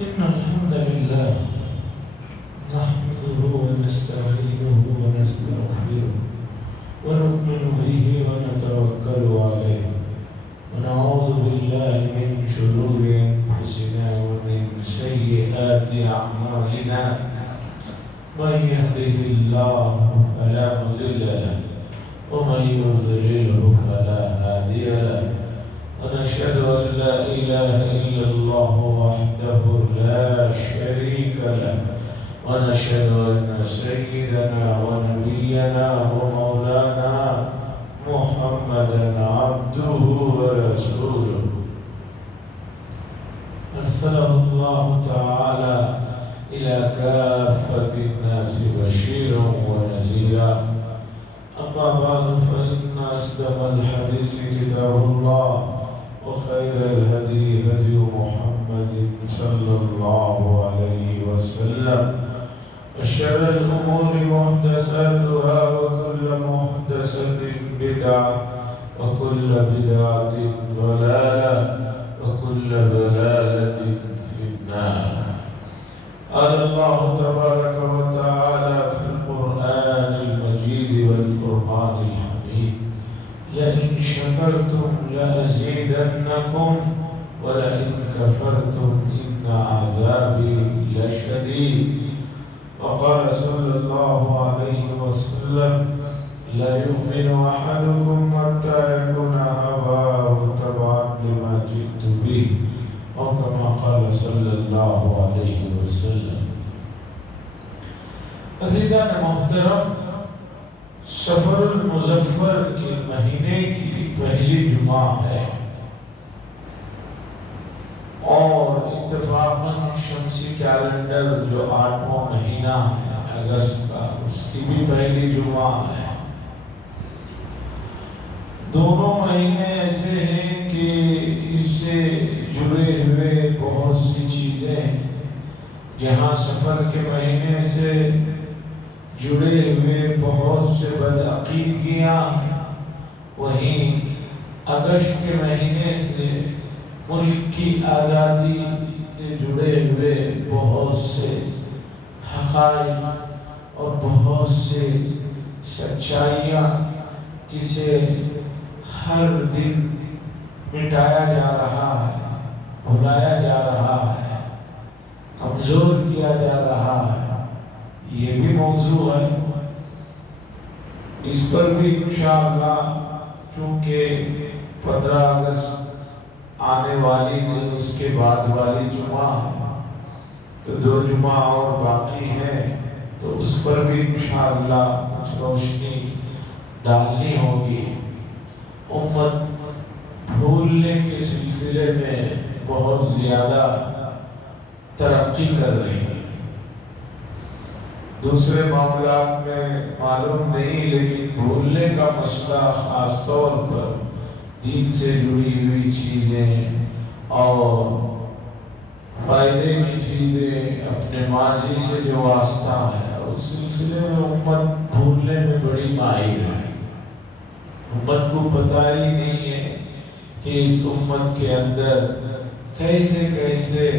إن الحمد لله نحمده ونستعينه ونستغفره ونؤمن به ونتوكل عليه ونعوذ بالله من شرور أنفسنا ومن سيئات أعمالنا من يهده الله فلا مضل له ومن يضلله فلا هادي له ونشهد أن لا إله إلا الله وحده لا شريك له ونشهد أن سيدنا ونبينا ومولانا محمدا عبده ورسوله أرسله الله تعالى إلى كافة الناس بشيرا ونذيرا أما بعد فإن أصدق الحديث كتاب الله وخير الهدي هدي محمد صلى الله عليه وسلم وشر الأمور محدثاتها وكل محدثة بدعة وكل بدعة ضلالة وكل ضلالة في النار. قال الله تبارك وتعالى في القرآن المجيد والفرقان الحميد لئن شكرتم لأزيدنكم ولئن كفرتم إن عذابي لشديد. وقال صلى الله عليه وسلم لا يؤمن أحدكم حتى يكون هواه تبعا لما جئت به أو كما قال صلى الله عليه وسلم. عزیزان محترم، سفر المظفر کے مہینے کی پہلی جمعہ ہے اور اتفاقاً شمسی کیلنڈر جو 8واں مہینہ ہے اگست کا، اس کی بھی پہلی جمعہ ہے۔ دونوں مہینے ایسے ہیں کہ اس سے جڑے ہوئے بہت سی چیزیں، جہاں سفر کے مہینے سے جڑے ہوئے بہت سے بدعقیدگیاں ہیں، وہیں اگست کے مہینے سے ملک کی آزادی سے جڑے ہوئے بہت سے حقائق اور بہت سے سچائیاں جسے ہر دن مٹایا جا رہا ہے، بھلایا جا رہا ہے، کمزور کیا جا رہا ہے، یہ بھی موضوع ہے۔ اس پر بھی انشاءاللہ، چونکہ 15 اگست آنے والی نہیں، اس کے بعد والی جمعہ ہے، تو 2 جمعہ اور باقی ہیں، تو اس پر بھی انشاءاللہ کچھ روشنی ڈالنی ہوگی۔ امت بھولنے کے سلسلے میں بہت زیادہ ترقی کر رہی ہے، دوسرے معاملات میں معلوم نہیں، لیکن بھولنے کا مسئلہ خاص طور پر دین سے جڑی ہوئی چیزیں اور فائدے کی چیزیں اپنے ماضی سے جو واسطہ ہے، اس سلسلے میں امت بھولنے میں بڑی ماہر ہے۔ امت کو پتہ ہی نہیں ہے کہ اس امت کے اندر کیسے کیسے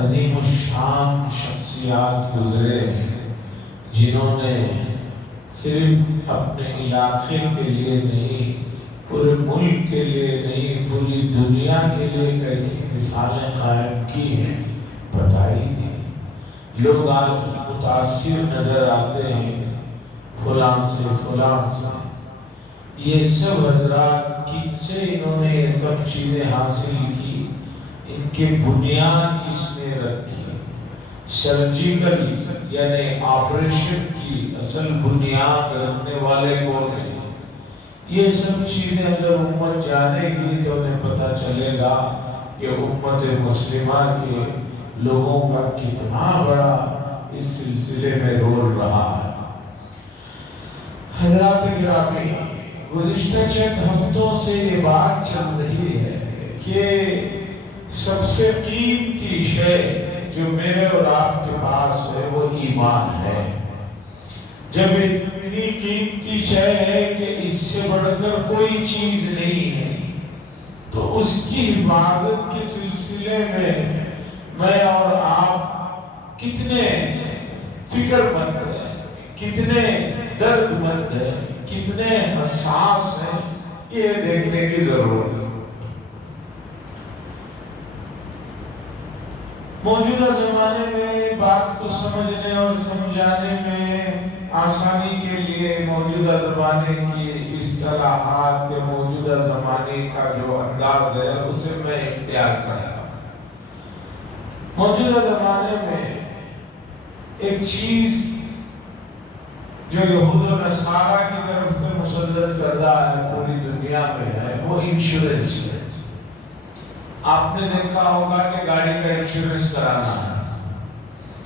عظیم الشان شخصیات گزرے ہیں، جنہوں نے صرف اپنے علاقے کے لیے نہیں، پورے ملک کے لیے نہیں، پوری دنیا کے لیے کیسی مثالیں قائم کی ہیں، پتہ ہی نہیں۔ لوگ آج متاثر نظر آتے ہیں فلاں سے فلاں سے، یہ سب حضرات کن سے انہوں نے یہ سب چیزیں حاصل کی، ان کے بنیاد کس نے رکھی؟ سرجیکل یعنی آپریشن کی اصل بنیاد رکھنے والے کون ہیں؟ یہ سب چیزیں اگر امت جانے گی تو انہیں پتہ چلے گا کہ امت مسلمہ کے لوگوں کا کتنا بڑا اس سلسلے میں رول رہا ہے۔ حضرات گرامی، گزشتہ چند ہفتوں سے یہ بات چل رہی ہے کہ سب سے قیمتی شے جو میرے اور آپ کے پاس ہے وہ ایمان ہے۔ جب اتنی قیمتی شے ہے کہ اس سے بڑھ کر کوئی چیز نہیں ہے، تو اس کی حفاظت کے سلسلے میں میں اور آپ کتنے فکر مند ہیں، کتنے درد مند ہیں، کتنے حساس ہیں، یہ دیکھنے کی ضرورت ہے۔ موجودہ زمانے میں بات کو سمجھنے اور سمجھانے میں آسانی کے لیے موجودہ زمانے کی اصطلاحات یا موجودہ زمانے کا جو انداز ہے اسے میں اختیار کرتا ہوں۔ موجودہ زمانے میں ایک چیز جو یہود و نصارہ کی طرف سے مسلط کردہ ہے پوری دنیا میں ہے، وہ انشورنس ہے۔ آپ نے دیکھا ہوگا کہ گاڑی کا انشورنس کرانا ہے،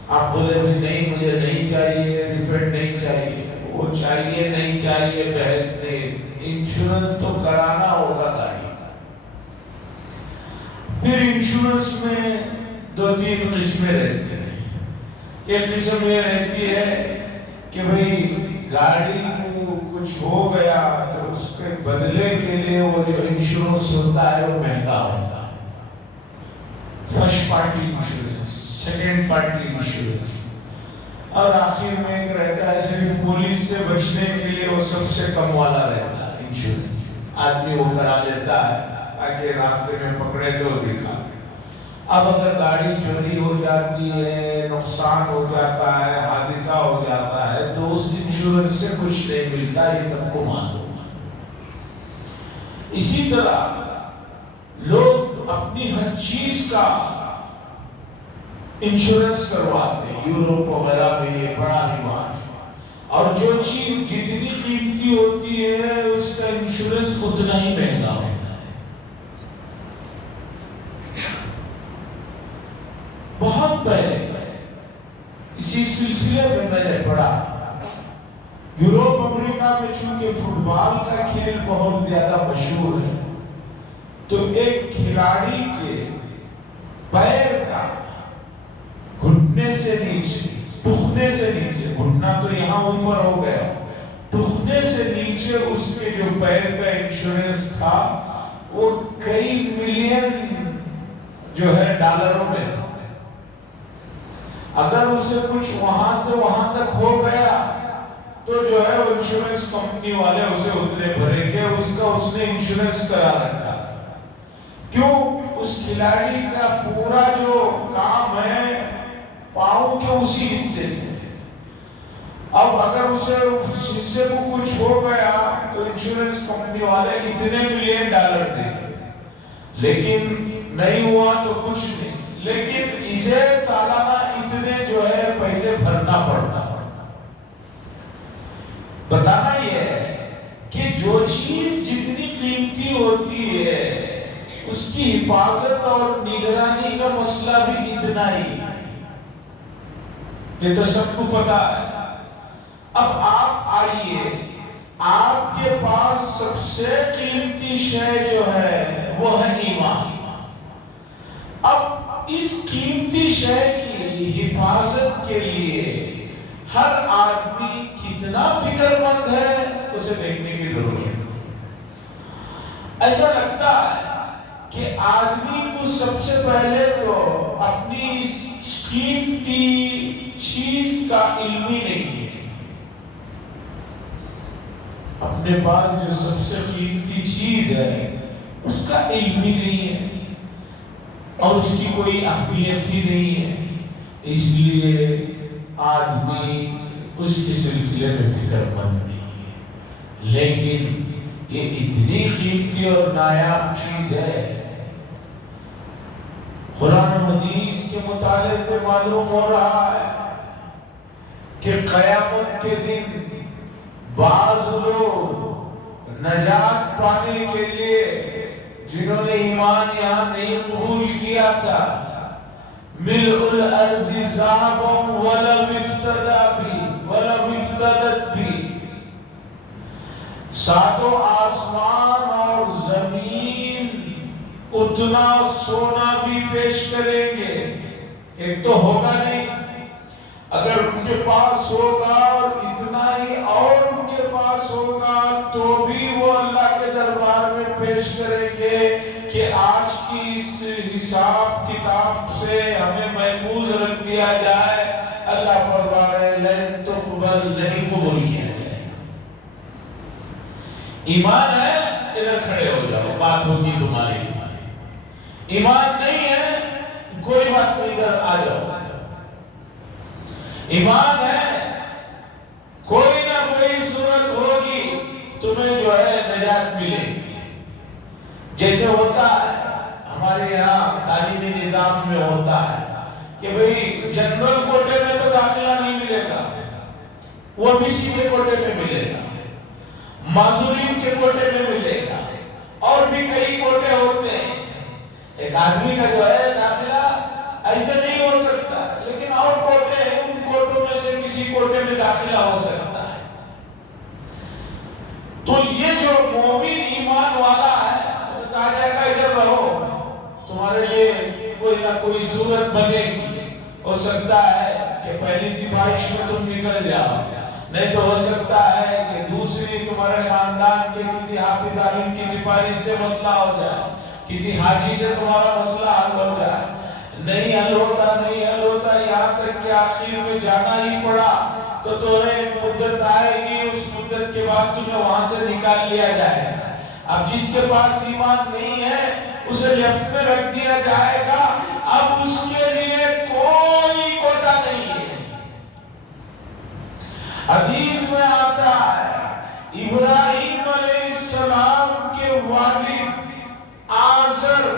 آپ بولے بھی نہیں مجھے نہیں چاہیے، ریفنڈ نہیں چاہیے، وہ چاہیے نہیں چاہیے بحث نہیں، انشورنس تو کرانا ہوگا گاڑی کا۔ پھر انشورنس میں دو تین قسمیں رہتے ہیں۔ ایک قسم یہ رہتی ہے کہ بھئی گاڑی کو کچھ ہو گیا تو اس کے بدلے کے لیے وہ جو انشورنس ہوتا ہے وہ مہنگا ہوتا ہے، first party insurance, second party insurance, اور آخر میں ایک رہتا ہے صرف پولیس سے بچنے کے لیے وہ سب سے کم والا رہتا ہے انشورنس، آدمی وہ کرا لیتا ہے تاکہ راستے میں پکڑے تو دکھا۔ اب اگر گاڑی چوری ہو جاتی ہے، نقصان ہو جاتا ہے، حادثہ ہو جاتا ہے تو اس انشورنس سے کچھ نہیں ملتا، یہ سب کو معلوم ہے۔ اسی طرح لوگ اپنی ہر چیز کا انشورنس کرواتے ہیں، یوروپ وغیرہ میں یہ بڑا رواج ہے، اور جو چیز جتنی قیمتی ہوتی ہے اس کا انشورنس اتنا ہی مہنگا ہوتا ہے۔ بہت پہلے اسی سلسلے میں نے پڑھا، یوروپ امریکہ میں چونکہ فٹ بال کا کھیل بہت زیادہ مشہور ہے، تو ایک کھلاڑی کے پیر کا گھٹنے سے نیچے، ٹخنے سے نیچے، گھٹنا تو یہاں اوپر ہو گیا، ٹخنے سے نیچے اس کے جو پیر کا انشورنس تھا وہ کئی ملین جو ہے ڈالروں میں تھا۔ اگر اسے کچھ وہاں سے وہاں تک ہو گیا تو جو ہے وہ انشورنس کمپنی والے اسے اتنے بھریں گے، اس نے انشورنس کرا رکھا۔ کیوں؟ اس کھلاڑی کا پورا جو کام ہے پاؤں کے اسی حصے سے، اب اگر اسے اس حصے کو کچھ ہو گیا تو انشورنس کمپنی والے اتنے ملین ڈالر دیں گے، لیکن نہیں ہوا تو کچھ نہیں، لیکن اسے سالانہ اتنے جو ہے پیسے بھرنا پڑتا۔ بتانا یہ ہے کہ جو چیز جتنی قیمتی ہوتی ہے اس کی حفاظت اور نگرانی کا مسئلہ بھی اتنا ہی ہے، یہ تو سب کو پتا ہے۔ اب آپ آئیے، آپ کے پاس سب سے قیمتی شے جو ہے وہ ہے ایمان۔ اب اس قیمتی شے کی حفاظت کے لیے ہر آدمی کتنا فکر مند ہے اسے دیکھنے کی ضرورت ہے۔ ایسا لگتا ہے کہ آدمی کو سب سے پہلے تو اپنی اس قیمتی چیز کا علم ہی نہیں ہے۔ اپنے پاس جو سب سے قیمتی چیز ہے اس کا علم ہی نہیں ہے اور اس کی کوئی اہمیت ہی نہیں ہے، اس لیے آدمی اس کے سلسلے میں فکر مند نہیں ہے۔ لیکن یہ اتنی قیمتی اور نایاب چیز ہے، قرآن و حدیث کے مطالعے سے معلوم ہو رہا ہے کہ قیامت کے دن بعض لوگ نجات پانے کے لیے جنہوں نے ایمان یہاں نہیں قبول کیا تھا، ملء الارض ذہبا ولو افتدت بھی، ساتوں آسمان اور زمین اتنا سونا بھی پیش کریں گے، ایک تو ہوگا نہیں، اگر ان کے پاس ہوگا اور اتنا ہی اور ان کے پاس ہوگا تو بھی وہ اللہ کے دربار میں پیش پیش کریں گے کہ آج کی اس حساب کتاب سے ہمیں محفوظ رکھ دیا جائے، اللہ فرما رہے لن تقبل، نہیں قبول کیا جائے۔ ایمان ہے ادھر کھڑے ہو جاؤ، بات ہوگی تمہاری۔ ایمان نہیں ہے کوئی بات نہیں، ادھر آ جاؤ۔ ایمان ہے کوئی نہ کوئی صورت ہوگی تمہیں جو ہے نجات ملے گی۔ جیسے ہوتا ہے ہمارے یہاں تعلیمی نظام میں ہوتا ہے کہ بھئی جنرل کوٹے میں تو داخلہ نہیں ملے گا، وہ بی سی کے کوٹے میں ملے گا، معذورین کے کوٹے میں ملے گا، اور بھی کئی کوٹے ہوتے ہیں۔ ایک آدمی کا جو ہے داخلہ ایسے نہیں ہو سکتا، لیکن اور کوٹے ہیں، ان کوٹوں میں سے کسی کوٹے میں داخلہ ہو سکتا ہے۔ تو یہ جو مومن ایمان والا ہے، اسے کہا جائے گا ادھر رہو، تمہارے لیے کوئی نہ کوئی صورت بنے گی۔ ہو سکتا ہے کہ پہلی سفارش میں تم نکل جاؤ، نہیں تو ہو سکتا ہے کہ دوسری تمہارے خاندان کے کسی حافظ عالم کی سفارش سے مسئلہ ہو جائے، کسی حاجی سے تمہارا مسئلہ حل ہو جائے۔ نہیں حل ہوتا یہاں تک کہ آخر میں جانا ہی پڑا تو تمہیں مدت آئے گی، اس مدت کے بعد تمہیں وہاں سے نکال لیا جائے گا۔ اب جس کے پاس ایمان نہیں ہے اسے لیفٹ میں رکھ دیا جائے گا، اب اس کے لیے کوئی کوٹا نہیں ہے۔ حدیث میں آتا ہے ابراہیم علیہ السلام کے والد آزر،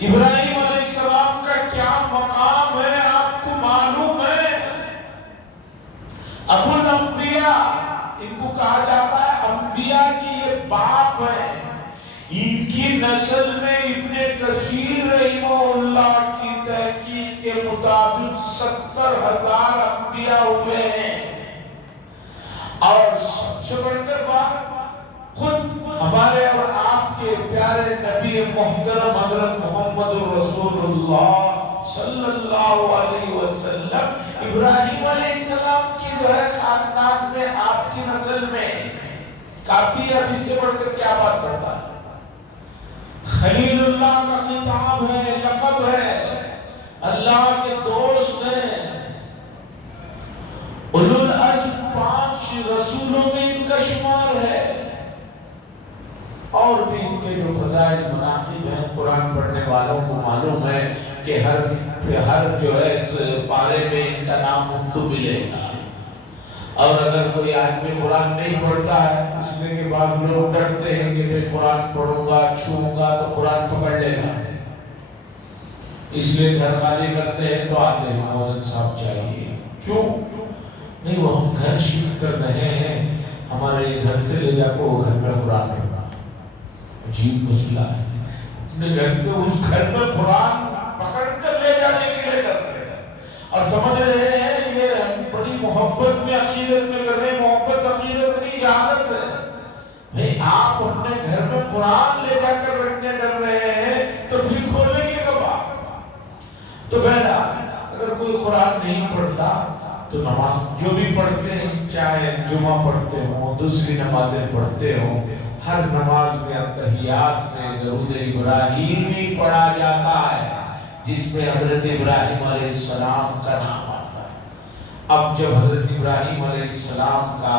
ابراہیم علیہ السلام کا کیا مقام ہے آپ کو معلوم ہے؟ ابو الانبیاء ان کو کہا جاتا ہے، انبیاء کی یہ باپ ہے۔ ان کی نسل میں ابن کثیر رحمہ اللہ کی تحقیق کے مطابق 70,000 انبیاء ہوئے ہیں۔ اور سب سے بڑھ کر بات، خود ہمارے اور آپ کے پیارے نبی محترم حضرت محمد رسول اللہ صلی اللہ علیہ وسلم ابراہیم علیہ السلام کی جو ہے خاندان میں، آپ کی نسل میں کافی ہے۔ اب اس سے بڑھ کر کیا بات کرتا ہے؟ خلیل اللہ کا خطاب ہے، لقب ہے، اللہ کے دوست ہیں، اولو العزم 5 رسولوں میں ان کا شمار ہے۔ اور بھی ان کے جو فضائل مناقب ہیں قرآن پڑھنے والوں کو معلوم ہے کہ ہر جو ہے اس پارے میں ان کا نام ان کو ملے گا۔ اور اگر کوئی آدمی قرآن نہیں پڑھتا ہے، اس لیے کہ بعض لوگ ڈرتے ہیں کہ میں قرآن پڑھوں گا چھوؤں گا تو قرآن پکڑ لے گا، اس لیے گھر خالی کرتے ہیں تو آتے ہیں موزن صاحب چاہیے، کیوں نہیں؟ وہ ہم گھر شفٹ کر رہے ہیں، ہمارے گھر سے لے جا کو گھر میں قرآن پڑھنا عجیب مسئلہ ہے۔ اپنے گھر سے اس گھر میں قرآن پکڑ کر لے جانے کے لیے کر رہے ہیں اور سمجھ رہے ہیں یہ بڑی محبت میں عقیدت میں کر رہے ہیں۔ محبت عقیدت نہیں، جہالت ہے۔ بھئی آپ اپنے گھر میں قرآن لے جا کر رکھنے ڈر رہے ہیں تو پھر کھولیں گے کب آپ؟ تو بہرحال اگر کوئی قرآن نہیں پڑھتا تو نماز جو بھی پڑھتے ہیں، چاہے جمعہ پڑھتے ہوں، دوسری نمازیں پڑھتے ہوں، ہر نماز میں اتحیات میں درود ابراہیم ہی پڑھا جاتا ہے، جس میں حضرت ابراہیم علیہ السلام کا نام آتا ہے۔ اب جب حضرت ابراہیم علیہ السلام کا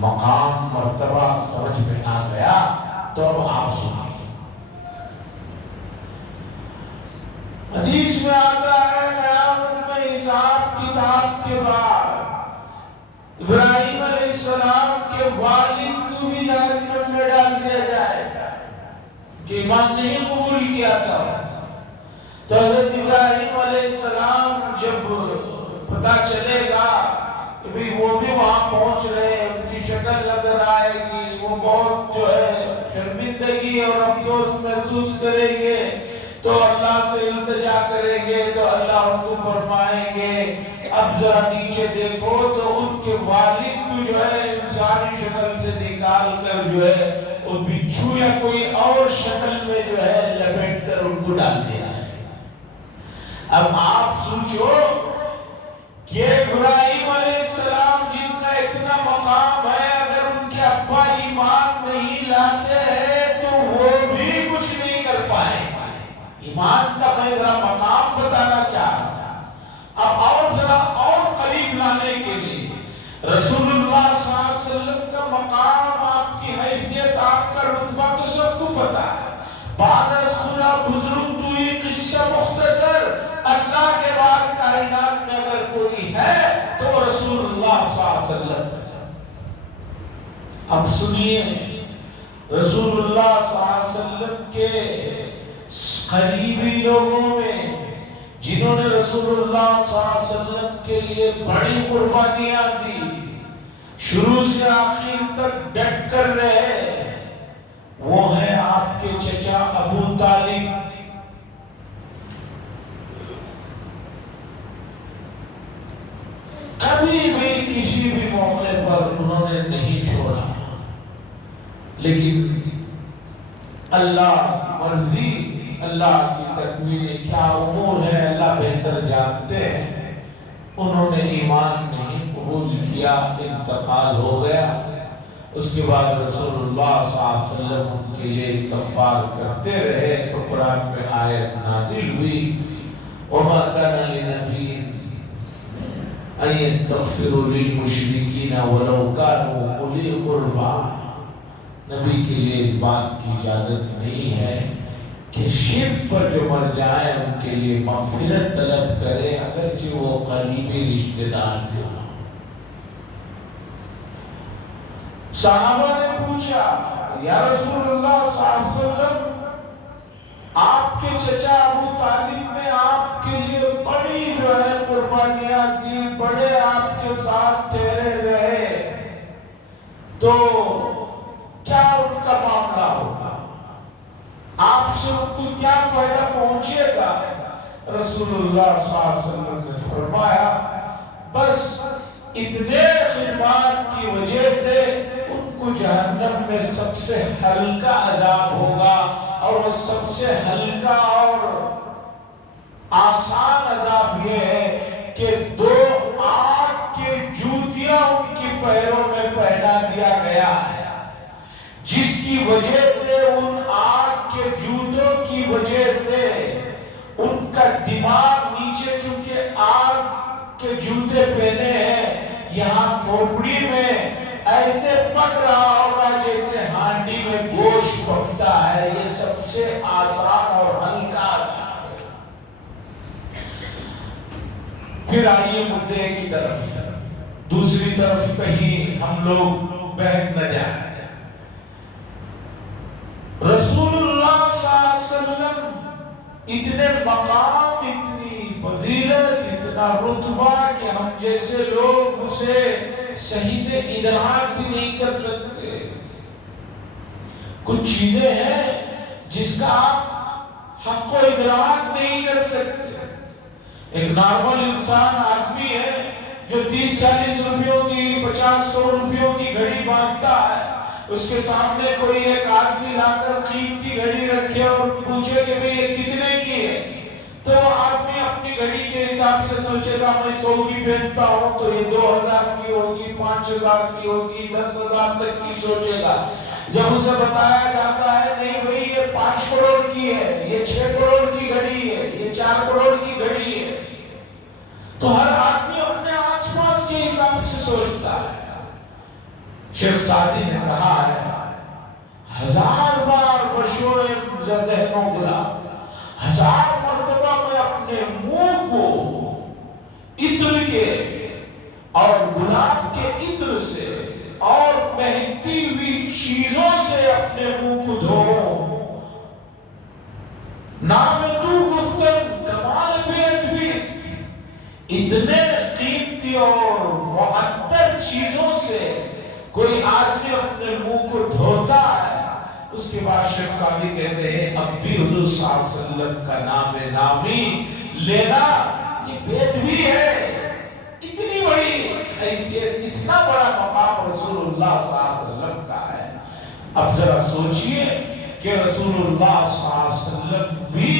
مقام مرتبہ سمجھ میں آ گیا تو اب آپ سنیں۔ حدیث میں آتا ہے قیامت میں حساب کتاب کے بعد ابراہیم علیہ السلام کے والد کو بھی جہنم میں ڈال دیا جائے گا کہ ایمان نہیں قبول کیا تھا۔ تو حضرت ابراہیم علیہ السلام جب پتہ چلے گا کہ بھی وہ بھی وہاں پہنچ رہے ہیں، ان کی شکل نظر آئے گی، وہ بہت جو ہے شرمندگی اور افسوس محسوس کریں گے، تو اللہ سے التجا کریں گے تو اللہ ان کو فرمائیں گے اب ذرا نیچے دیکھو، تو ان کے والد کو جو ہے انسانی شکل سے نکال کر جو ہے وہ بچھو یا کوئی اور شکل میں جو ہے لپیٹ کر ان کو ڈال دیا ہے۔ اب آپ سوچو کہ ابراہیم علیہ السلام جن کا اتنا مقام ہے، اگر ان کے ابا ایمان میں ذرا مقام بتانا چاہ رہا ہوں۔ اب اور ذرا اور قریب لانے کے لیے رسول اللہ صلی اللہ علیہ وسلم کا مقام، آپ کی حیثیت، آپ کا رتبہ تو سب کو پتا ہے۔ بعد از خدا بزرگ تو یہ قصہ مختصر، اللہ کے بعد کائنات میں اگر کوئی ہے تو رسول اللہ صلی اللہ علیہ وسلم۔ اب سنیے، رسول اللہ صلی اللہ علیہ وسلم کے قریبی لوگوں میں جنہوں نے رسول اللہ صلی اللہ علیہ وسلم کے لیے بڑی قربانیاں دی، شروع سے آخر تک ڈٹ کر رہے، وہ ہیں آپ کے چچا ابو طالب۔ کبھی بھی کسی بھی موقع پر انہوں نے نہیں چھوڑا، لیکن اللہ کی مرضی، اللہ کی تقدیر کیا امور ہے اللہ بہتر جانتے ہیں، انہوں نے ایمان نہیں قبول کیا، انتقال ہو گیا۔ اس کے بعد رسول اللہ صلی اللہ علیہ وسلم ان کے لیے استغفار کرتے رہے تو قرآن میں آیت نازل ہوئی، وَمَا كَانَ لِنَبِيٍّ أَن يَسْتَغْفِرُوا لِلْمُشْرِكِينَ وَلَوْ كَانُوا أُولِي قُرْبَىٰ۔ نبی کے لیے اس بات کی اجازت نہیں ہے کہ شرک پر جو مر جائے ان کے لیے مغفرت طلب کرے، اگرچہ وہ قریبی رشتہ دار کیوں نہ۔ صحابہ نے پوچھا، یا رسول اللہ صلی اللہ علیہ وسلم، آپ کے چچا ابو طالب نے آپ کے لیے بڑی جو ہے قربانیاں دی، بڑے آپ کے ساتھ ٹھہرے رہے، تو کیا ان کا معاملہ ہوگا؟ آپ سے ان کو کیا فائدہ پہنچے گا؟ رسول اللہ صلی اللہ علیہ وسلم نے فرمایا، بس اتنے خدمات کی وجہ سے ان کو جہنم میں سب سے ہلکا عذاب ہوگا، اور وہ سب سے ہلکا اور آسان عذاب یہ ہے کہ 2 آگ کے جوتیاں ان کی پیروں میں پہنا دیا گیا ہے، جس کی وجہ سے ان آگ کے جوتوں کی وجہ سے ان کا دماغ نیچے، چونکہ آگ کے جوتے پہنے ہیں، یہاں کھوپڑی میں ایسے پک رہا ہوگا جیسے ہانڈی میں گوشت پکتا ہے۔ یہ سب سے آسان اور ہلکا ہے۔ پھر آئیے مدعے کی طرف، دوسری طرف کہیں ہم لوگ بہک نہ جائیں۔ رسول اللہ صلی اللہ علیہ وسلم اتنے مقام، اتنی فضیلت، اتنا رتبہ کہ ہم جیسے لوگ اسے صحیح سے ادراک بھی نہیں کر سکتے۔ کچھ چیزیں ہیں جس کا آپ حق و ادراک نہیں کر سکتے۔ ایک نارمل انسان آدمی ہے جو 30-40 روپیوں کی، 50-100 روپیوں کی گھڑی باندھتا ہے، اس کے سامنے کوئی ایک آدمی لا کر قیمتی گھڑی رکھے اور پوچھے کہ بھئی یہ کتنے کی ہے، تو وہ آدمی اپنی گھڑی کے حساب سے سوچے گا میں 100 کی پہنتا ہوں تو یہ 2000 کی ہوگی، 5000 کی ہوگی، 10,000 تک کی سوچے گا۔ جب اسے بتایا جاتا ہے نہیں بھئی یہ 5 کروڑ کی ہے، یہ 6 کروڑ کی گھڑی ہے، یہ 4 کروڑ کی گھڑی ہے، تو ہر آدمی اپنے آس پاس کے حساب سے سوچتا ہے۔ شیخ سعدی نے کہا ہے، 1000 بار بشوع ذہن و گلاب، 1000 مرتبہ میں اپنے منہ کو عطر کے اور گلاب کے عطر سے اور مہکتی ہوئی چیزوں سے اپنے منہ کو دھوؤں، نام تو گفتن کمال بیت، اتنے قیمتی اور معطر چیزوں سے کوئی آدمی اپنے منہ کو دھوتا ہے۔ اس کے بعد شیخ سعدی کہتے ہیں اب بھی حضور صلی اللہ علیہ وسلم کا نام نامی لینا یہ بید بھی ہے۔ اتنی بڑی حیثیت، اتنا بڑا مقام رسول اللہ صلی اللہ علیہ وسلم کا ہے۔ اب ذرا سوچئے کہ رسول اللہ صلی اللہ علیہ وسلم بھی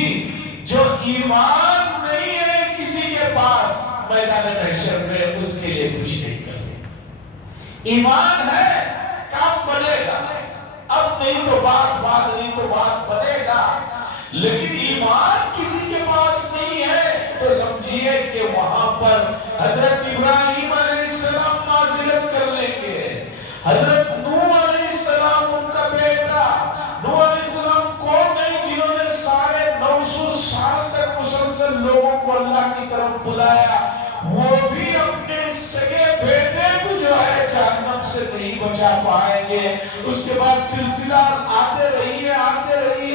جو ایمان نہیں ہے کسی کے پاس، میدان محشر میں اس کے لیے کچھ نہیں کر سکتے۔ ایمان ہے کام بنے گا، اب نہیں تو بات نہیں تو بات بنے گا، لیکن ایمان کسی کے پاس حضرت ابراہیم علیہ السلام معذرت کر لیں گے، حضرت نوح علیہ السلام ان کا بیٹا، نوح علیہ السلام کون نہیں جنہوں نے 950 سال تک مسلسل لوگوں کو اللہ کی طرف بلایا، وہ بھی اپنے سگے بیٹے کو جو ہے جہنم سے نہیں بچا پائیں گے۔ اس کے بعد سلسلہ آتے رہی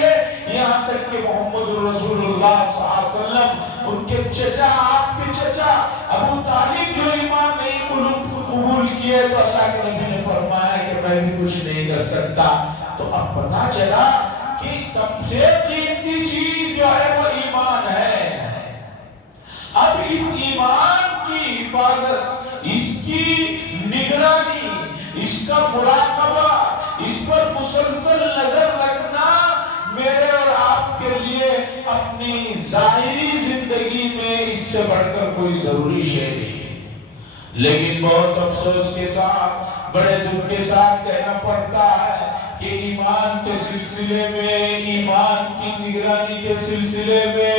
ہے یہاں تک کہ محمد رسول اللہ صلی اللہ علیہ وسلم ان کے چچا، آپ کے چچا ابو طالب جو ایمان نہیں قبول کیے، تو اللہ کے نبی نے فرمایا کہ میں بھی کچھ نہیں کر سکتا۔ تو اب پتا چلا کہ سب سے قیمتی چیز جو ہے وہ ایمان ہے۔ اب اس ایمان کی حفاظت، اس کی نگرانی، اس کا مراقبہ، اس پر مسلسل نظر رکھنا میرے اور آپ کے لیے اپنی ظاہری زندگی میں اس سے بڑھ کر کوئی ضروری شے نہیں۔ لیکن بہت افسوس کے ساتھ، بڑے دکھ کے ساتھ کہنا پڑتا ہے کہ ایمان کے سلسلے میں، ایمان کی نگرانی کے سلسلے میں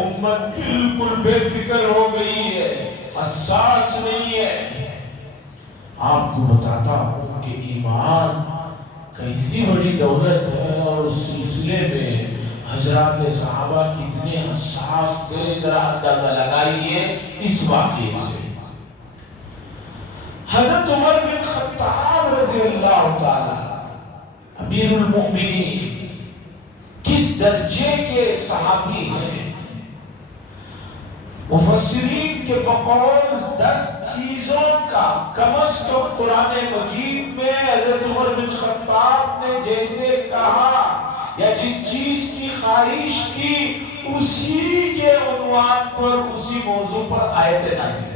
امت بالکل بے فکر ہو گئی ہے، حساس نہیں ہے۔ آپ کو بتاتا ہوں کہ ایمان کیسی بڑی دولت ہے، اور اس سلسلے میں حضرات صحابہ کتنے حساس تھے، ذرا اندازہ لگائیے اس واقعے سے۔ حضرت عمر بن خطاب رضی اللہ تعالی امیر المؤمنین کس درجے کے صحابی ہیں؟ مفسرین کے بقول 10 چیزوں کا کم از کم قرآن مجید میں حضرت عمر بن خطاب نے جیسے کہا یا جس چیز کی خواہش کی، اسی کے عنوان پر، اسی موضوع پر آیتیں نازل ہوئی۔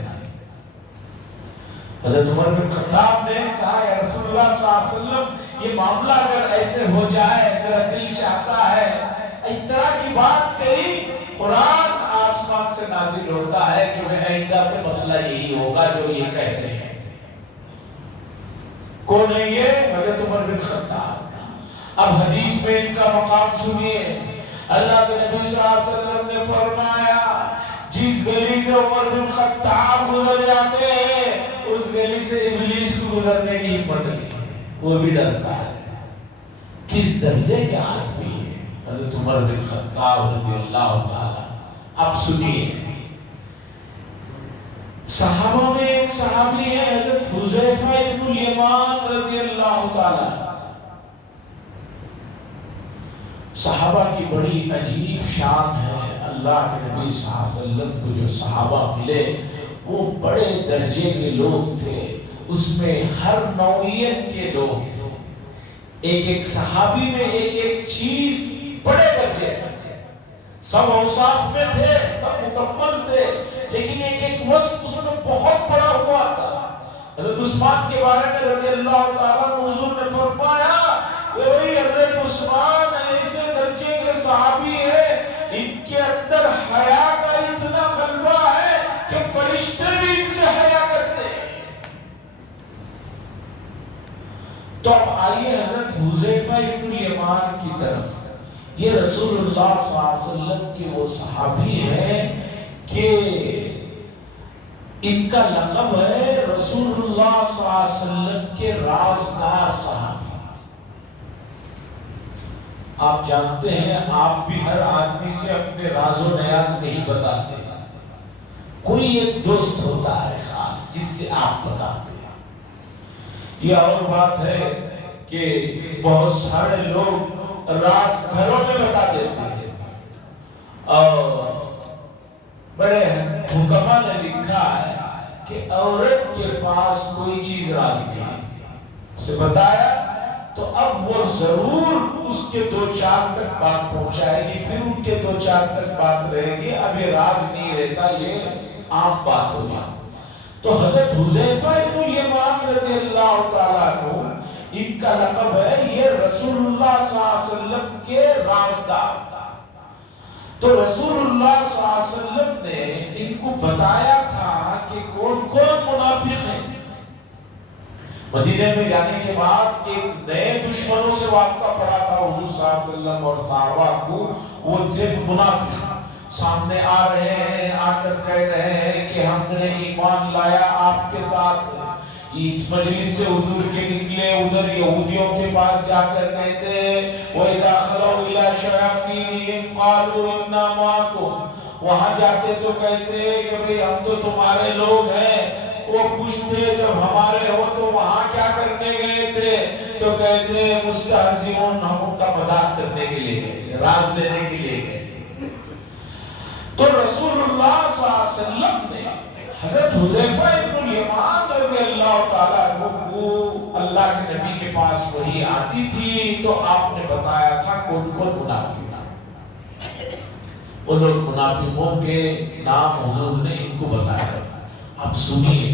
حضرت عمر بن خطاب نے کہا یا رسول اللہ صلی اللہ علیہ وسلم، یہ معاملہ اگر ایسے ہو جائے، میرا دل چاہتا ہے، اس طرح کی بات کہی، قرآن آسمان سے نازل ہوتا ہے کہ میں آئندہ سے مسئلہ یہی ہوگا جو یہ کہہ رہے ہیں۔ کون ہے یہ؟ حضرت عمر بن خطاب۔ اب حدیث میں ان کا مقام سنیے، اللہ کے نبی صلی اللہ علیہ وسلم نے فرمایا جس گلی سے عمر بن خطاب گزر جاتے ہیں، اس گلی سے ابلیس کو گزرنے کی ہمت نہیں، وہ بھی ڈرتا ہے۔ کس درجے کے آدمی ہے حضرت عمر بن خطاب رضی اللہ تعالی۔ اب سنیے، صحابہ میں ایک صحابی ہے حضرت حذیفہ ابن الیمان رضی اللہ تعالی۔ صحابہ کی بڑی عجیب شان ہے، اللہ کے نبی صلی اللہ علیہ وسلم کو جو صحابہ ملے وہ بڑے درجے کے لوگ تھے، اس میں ہر نوعیت کے لوگ تھے۔ ایک صحابی میں ایک چیز بڑے درجے میں تھے، سب اوصاف میں تھے، سب مکمل تھے، لیکن ایک وصف اس میں بہت بڑا ہوا تھا۔ حضرت عثمان کے بارے میں رضی اللہ تعالیٰ حضور نے فرمایا کہ وہی حضرت عثمان ایسے درجے کے صحابی ہیں، ان کے اندر حیا کا اتنا غلبہ ہے کہ فرشتے بھی ان سے حیا کرتے ہیں۔ تو اب آئیے حضرت حذیفہ ابن الیمان کی طرف۔ یہ رسول اللہ صلی اللہ علیہ وسلم کے وہ صحابی ہیں کہ ان کا لقب ہے رسول اللہ صلی اللہ علیہ وسلم کے رازدار صحابی۔ آپ جانتے ہیں آپ بھی ہر آدمی سے اپنے راز و نیاز نہیں بتاتے، کوئی ایک دوست ہوتا ہے خاص جس سے آپ بتاتے ہیں۔ یہ اور بات ہے کہ بہت سارے لوگ راز گھروں میں بتا دیتے ہیں، اور بڑے حکماء نے لکھا ہے کہ عورت کے پاس کوئی چیز راز نہیں اسے بتایا تو اب وہ ضرور اس کے 2-4 تک بات پہنچائے گی، پھر ان کے 2-4 تک بات رہے گی، اب یہ راز نہیں رہتا، یہ عام بات ہو جاتی۔ تو حضرت حذیفہ ابن الیمان رضی اللہ تعالیٰ کو ان کا لقب ہے یہ رسول اللہ صلی اللہ علیہ وسلم کے رازدار تھا۔ تو رسول اللہ صلی اللہ علیہ وسلم نے ان کو بتایا تھا کہ کون کون منافق ہیں۔ مدینے میں جانے کے بعد ایک نئے دشمنوں سے واسطہ پڑا تھا حضور صلی اللہ علیہ وسلم اور صحابہ کو، وہ تھے منافق۔ سامنے آ رہے ہیں، آ کر کہہ رہے ہیں کہ ہم نے ایمان لایا آپ کے ساتھ۔ اس مجلس سے حضور کے نکلے، ادھر یہودیوں کے پاس جا کر کہتے وَإِذَا خَلَوْا إِلَىٰ شَيَاطِينِهِمْ قَالُوا إِنَّا مَعَكُمْ، وہاں جاتے تو کہتے کہ بھئی ہم تو تمہارے لوگ ہیں۔ وہ پوچھتے جب ہمارے ہو تو وہاں کیا کرنے گئے تھے؟ تو کہتے مستہزئون، ہم ان کا مذاق کرنے کے لیے گئے تھے، راز لینے کے لیے گئے تھے۔ تو رسول اللہ صلی اللہ علیہ وسلم نے حضرت حذیفہ ابن الیمان رضی اللہ تعالیٰ عنہ کو، اللہ کے نبی کے پاس وحی آتی تھی تو آپ نے بتایا تھا کون کون منافق، وہ لوگ منافقوں کے نام حضور نے ان کو بتایا تھا۔ آپ سنیے،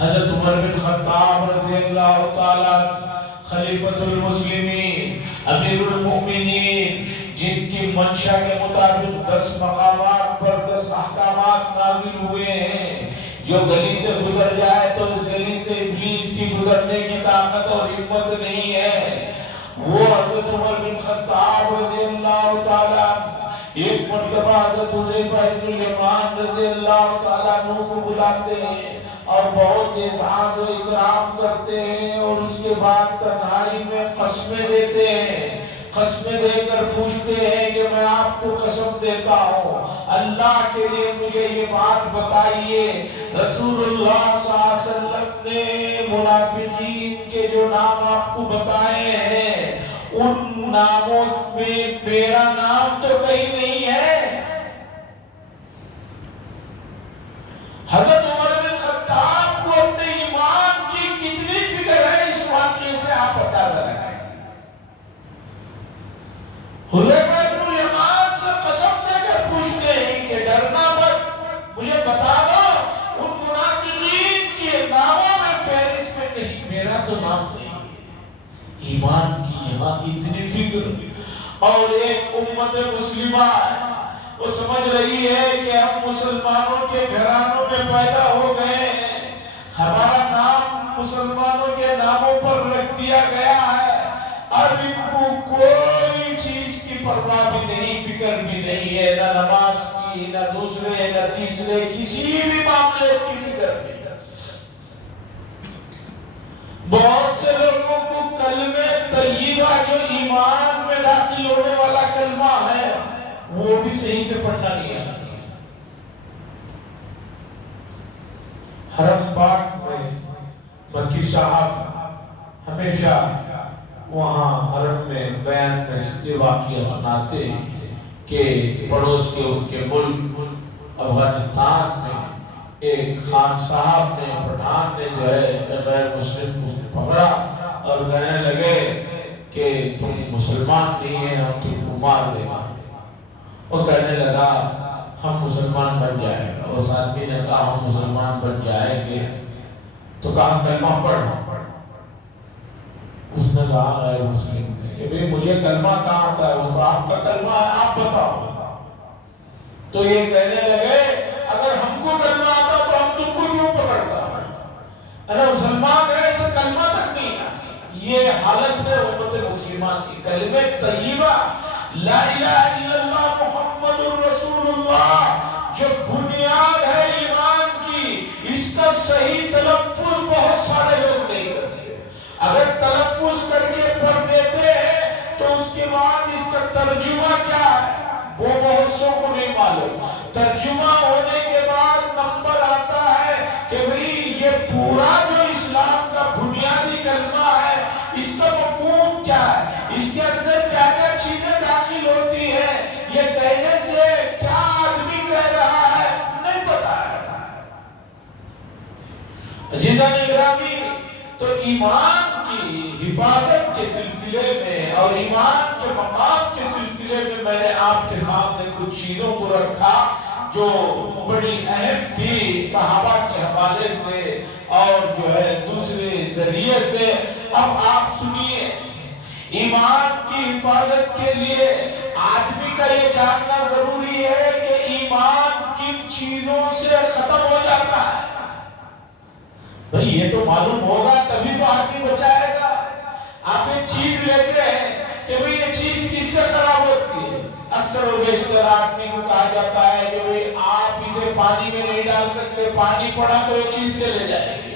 حضرت عمر بن خطاب رضی اللہ تعالیٰ خلیفۃ المسلمین، امیر المؤمنین، جن کی منشا کے مطابق 10 مقامات پر 10 احکامات نازل ہوئے ہیں۔ جو گلی سے گزر جائے تو اس گلی سے ابلیس کی گزرنے کی طاقت اور ہمت نہیں ہے۔ وہ حضرت عمر بن خطاب رضی اللہ تعالیٰ ایک مرتبہ حضرت حذیفہ ابن الیمان رضی اللہ تعالیٰ عنہ کو بلاتے ہیں اور بہت اعزاز و اکرام کرتے ہیں، اور اس کے بعد تنہائی میں قسمیں دیتے ہیں۔ قسمیں دے کر پوچھتے ہیں کہ میں آپ کو قسم دیتا ہوں، اللہ کے لیے مجھے یہ بات بتائیے، رسول اللہ صلی اللہ علیہ وسلم نے منافقین کے جو نام آپ کو بتائے ہیں ان ناموں میں میرا نام تو کہیں نہیں ہے۔ حضرت عمر بن خطاب کو اپنے ایمان کی کتنی فکر ہے اس واقعے سے آپ اندازہ لگائیں۔ حذیفہ ابن الیمان سے قسم دے کر پوچھتے ہیں کہ ڈرنا مت، مجھے بتا دو ان منافقین کے ناموں میں فہرست میں کہیں میرا تو نام نہیں ہے۔ ایمان کی یہاں اتنی فکر، اور ایک امت مسلمہ ہے، وہ سمجھ رہی ہے کہ ہم مسلمانوں کے گھرانوں میں پیدا ہو گئے ہیں، ہمارا نام مسلمانوں کے ناموں پر رکھ دیا گیا ہے، اب ان کو کوئی چیز کی پرواہ بھی نہیں، فکر بھی نہیں ہے، نہ نماز کی، نہ دوسرے، نہ تیسرے، کسی بھی معاملے کی فکر نہیں۔ بہت سے لوگوں کو کلمہ طیبہ جو ایمان میں داخل ہونے والا کلمہ ہے وہ بھی صحیح سے پڑھنا نہیں آتا۔ حرم پاک میں مکی صاحب ہمیشہ وہاں حرم میں بیان میں یہ واقعہ سناتے ہیں کہ پڑوس کے ان کے ملک افغانستان میں ایک خان صاحب نے، پٹھان نے جو ہے غیر مسلم کو پکڑا اور کہنے لگے کہ تم مسلمان نہیں ہیں، ہم تم کو مار دیں گے۔ وہ کہنے لگا ہم مسلمان بن جائے گا۔ اس آدمی نے کہا ہم مسلمان بن جائیں گے، تو کہا کلمہ پڑھ۔ اس نے کہا غیر مسلم نے کہ بھئی مجھے کلمہ کہاں آتا ہے؟ وہ تو آپ کا کلمہ ہے، آپ بتاؤ۔ تو یہ کہنے لگے اگر ہم کو کلمہ آتا تو ہم تم کو کیوں پکڑتا؟ ارے مسلمان ہے، اسے کلمہ تک نہیں ہے۔ یہ حالت ہے امت مسلمان کی۔ کلمہ طیبہ لا الہ الا اللہ محمد الرسول اللہ جو بنیاد ہے ایمان کی، اس کا صحیح تلفظ بہت سارے لوگ نہیں کرتے۔ اگر تلفظ کر کے پڑھ دیتے ہیں تو اس کے بعد اس کا ترجمہ کیا ہے وہ بہت سو کو نہیں معلوم۔ ترجمہ ہونے کے بعد نمبر آتا ہے کہ بھئی یہ پورا جو اسلام کا بنیادی کلمہ ہے اس کا مفہوم کیا ہے، اس کے اندر کیا کیا چیزیں داخل ہوتی ہیں، یہ کہنے سے کیا آدمی کہہ رہا ہے نہیں پتا ہے۔ عزیزان گرامی، تو ایمان کی حفاظت کے سلسلے میں اور ایمان کے مقام کے سلسلے میں میں نے آپ کے سامنے کچھ چیزوں کو رکھا جو بڑی اہم تھی صحابہ کے حوالے سے اور جو ہے دوسرے ذریعے سے۔ اب آپ سنیے، ایمان کی حفاظت کے لیے آدمی کا یہ جاننا ضروری ہے کہ ایمان کن چیزوں سے ختم ہو جاتا ہے۔ بھئی یہ تو معلوم ہوگا تبھی تو آدمی بچائے گا۔ آپ ایک چیز لیتے ہیں کہ بھئی یہ چیز کس سے خراب ہوتی ہے، اکثر و بیشتر آدمی کو کہا جاتا ہے کہ بھئی آپ اسے پانی میں نہیں ڈال سکتے، پانی پڑا تو یہ چیز چلے جائے گی۔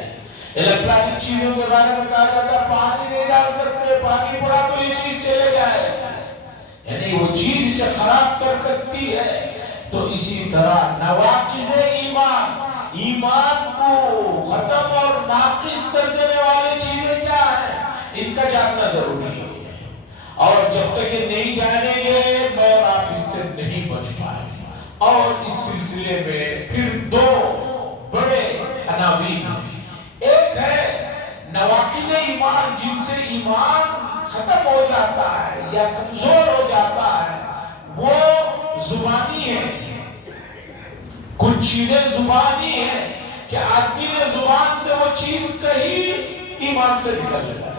الیکٹرانک چیزوں کے بارے میں کہا جاتا ہے پانی نہیں ڈال سکتے، پانی پڑا تو یہ چیز چلے جائے گی، یعنی وہ چیز اسے خراب کر سکتی ہے۔ تو اسی طرح نواقض ایمان، ایمان کو ختم اور ناقص کر دینے والے چیزیں کیا ہیں، ان کا جاننا ضروری ہے، اور جب تک یہ نہیں جانیں گے میں اور آپ اس سے نہیں بچ پائیں گے۔ اور اس سلسلے میں پھر دو بڑے عناوین ہیں، ایک ہے نواقض ایمان جن سے ایمان ختم ہو جاتا ہے یا کمزور ہو جاتا ہے، وہ زبانی ہے، کچھ چیزیں زبانی ہیں کہ آدمی نے زبان سے وہ چیز کہی ایمان سے نکل جائے،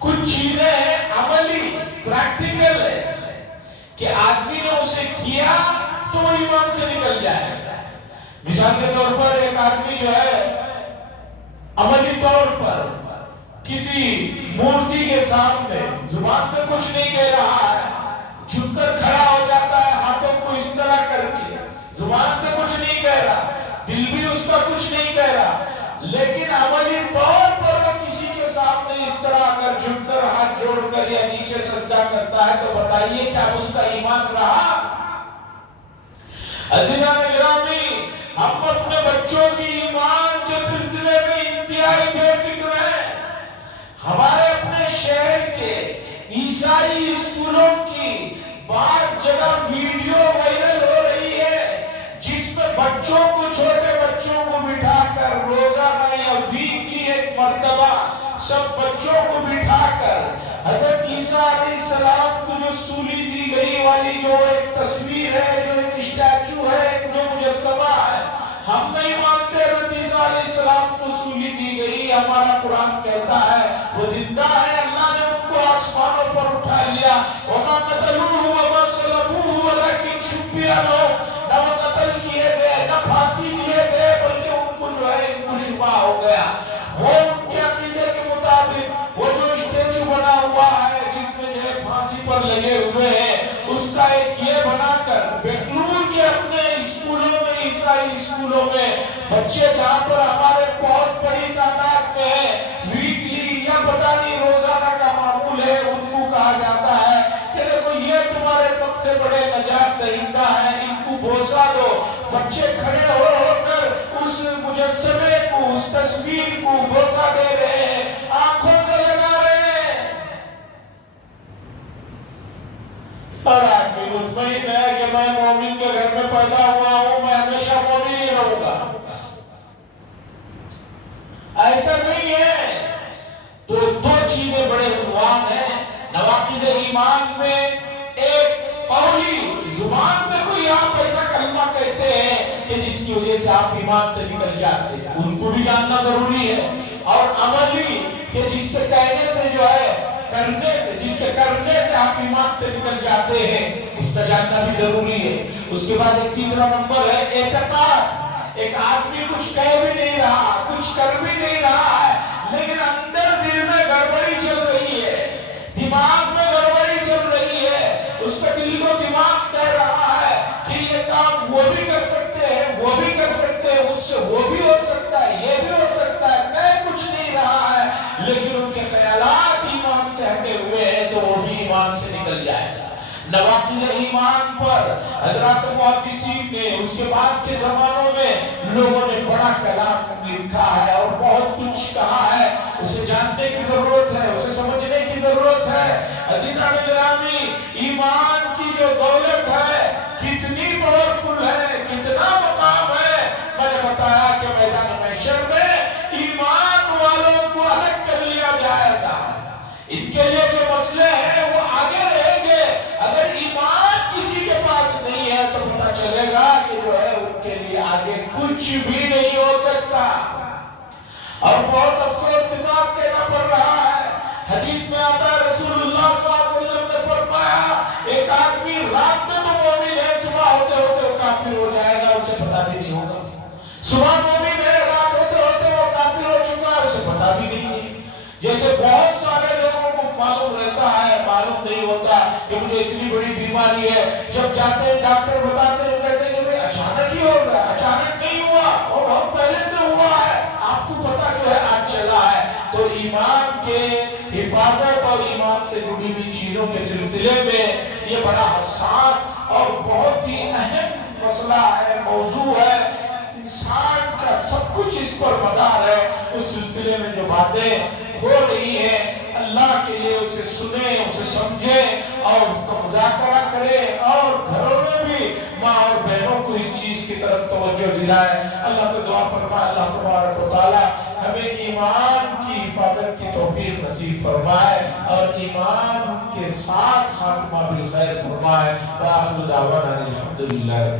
کچھ چیزیں ہیں عملی پریکٹیکل ہے کہ آدمی نے اسے کیا تو وہ ایمان سے نکل جائے۔ مثال کے طور پر ایک آدمی جو ہے عملی طور پر کسی مورتی کے سامنے زبان سے کچھ نہیں کہہ رہا ہے، جھک کر کھڑا ہو جاتا ہے ہاتھوں کو اس طرح کر کے، زبان سے کچھ نہیں کہہ رہا، دل بھی اس کا کچھ نہیں کہہ رہا، لیکن عملی طور پر وہ کسی کے سامنے اس طرح اگر جھک کر ہاتھ جوڑ کر یا نیچے سجدہ کرتا ہے تو بتائیے کیا اس کا ایمان رہا؟ عزیزان گرامی، ہم اپنے بچوں کی ایمان کے سلسلے میں انتہائی بے فکر ہیں۔ ہمارے اپنے شہر کے عیسائی اسکولوں کی بعض جگہ ویڈیو وائرل ہو رہی ہے جس میں بچوں کو، چھوٹے بچوں کو بٹھا کر روزانہ یا ویکلی ایک مرتبہ سب بچوں کو بٹھا کر حضرت عیسیٰ علیہ السلام کو جو سولی دی گئی والی جو ایک تصویر ہے، جو ایک اسٹیچو ہے، جو مجسمہ ہے، ہم نہیں مانتے حضرت عیسیٰ علیہ السلام کو سولی دی گئی، ہمارا قرآن کہتا ہے وہ زندہ ہے، اللہ نے ان کو آسمانوں پر اٹھا لیا، وَمَا قَتَلُوهُ وَمَا صَلَبُوهُ وَلَكِنْ شُبِّهَ لَهُمْ، نہ وہ قتل کیے گئے نہ پھانسی دیے گئے بلکہ ان کو جو ہے ان کو شبہ ہو گیا۔ وہ ان کے عقیدے کے مطابق وہ جو اسٹیچو بنا ہوا ہے جس میں جو ہے پھانسی پر لگے ہوئے ہیں، اس کا ایک یہ بنا کر بنگلور کے اپنے اسکولوں میں، عیسائی اسکولوں میں بچے جہاں پر ہمارے بہت بڑی تعداد میں ہیں، ویکلی یا پتہ نہیں روزانہ کا معمول ہے، ان کو کہا جاتا ہے کہ دیکھو یہ تمہارے سب سے بڑے نجات دہندہ ہیں، ان کو بوسا دو۔ بچے کھڑے ہو کر اس مجسمے کو، اس تصویر کو بوسا دے رہے ہیں، آنکھوں سے لگا رہے ہیں، اور آدمی مطمئن ہے کہ میں مومن کے گھر میں پیدا ہوا ہوں، میں ہمیشہ مومن ہی رہوں گا۔ ایسا نہیں ہے۔ تو دو چیزیں بڑے عنوان ہیں نواقض ایمان میں، ایک قولی، زبان سے کوئی آپ ایسا کلمہ کہتے ہیں کہ جس کی وجہ سے آپ ایمان سے نکل جاتے ہیں، ان کو بھی جاننا ضروری ہے، اور عملی کہ جس کے کہنے سے جو ہے کرنے سے، جس کے کرنے سے آپ ایمان سے نکل جاتے ہیں، اس کا جاننا بھی ضروری ہے۔ اس کے بعد ایک تیسرا نمبر ہے اعتقاد۔ ایک آدمی کچھ کہہ بھی نہیں رہا، کچھ کر بھی نہیں رہا ہے، لیکن اندر دل میں گڑبڑی چل رہی ہے، دماغ میں گڑبڑی چل رہی ہے، اس کا دل و دماغ کہہ رہا ہے کہ یہ کام وہ بھی کر سکتے ہیں، وہ بھی کر سکتے ہیں، اس سے وہ بھی ہو سکتا ہے، یہ بھی ہو سکتا ہے، کہہ کچھ نہیں رہا ہے، لیکن ان کے خیالات ایمان سے ہٹے ہوئے ہیں تو وہ بھی ایمان سے نکل جائے گا۔ نواقض ایمان پر حضرات محدثین نے اس کے بعد کے زمانوں میں لوگوں نے بڑا کلام لکھا ہے اور بہت کچھ کہا ہے، اسے جاننے کی ضرورت ہے، اسے سمجھنے کی ضرورت ہے۔ عزیزان گرامی، ایمان کی جو دولت ہے کتنی پاورفل ہے، کتنا مقام ہے، میں نے بتایا کہ میدان محشر میں ایمان والوں کو الگ کر لیا جائے گا، ان کے لیے جو مسئلے ہیں وہ آگے رہیں گے۔ اگر ایمان کسی کے پاس نہیں ہے تو پتہ چلے گا کہ جو ہے ان کے لیے آگے کچھ بھی نہیں ہو سکتا، اور بہت افسوس کے ساتھ کہنا پڑ رہا ہے۔ حدیث میں آتا ہے رسول اللہ صلی اللہ علیہ وسلم نے فرمایا ایک آدمی رات میں تو کہ مجھے اتنی بڑی بیماری ہے، جب جاتے ہیں ڈاکٹر بتاتے ہیں، کہتے ہیں کہ بھئی اچانک ہی ہوگا، اچانک نہیں ہوا، اور بہت پہلے سے ہوا ہے، آپ کو پتہ جو ہے آج چلا ہے۔ تو ایمان کے حفاظت اور ایمان سے جڑی ہوئی چیزوں کے سلسلے میں یہ بڑا حساس اور بہت ہی اہم مسئلہ ہے، موضوع ہے، انسان کا سب کچھ اس پر مدار ہے۔ اس سلسلے میں جو باتیں ہو رہی ہیں، اللہ کے لیے اسے سنیں، اسے سمجھیں اور اس کا مذاکرہ کریں، اور گھروں میں بھی ماں اور بہنوں کو اس چیز کی طرف توجہ دلائیں۔ اللہ سے دعا فرمائے اللہ تبارک و تعالی ہمیں ایمان کی حفاظت کی توفیق نصیب فرمائے اور ایمان کے ساتھ خاتمہ بالخیر فرمائے۔ وآخر دعوانا الحمدللہ۔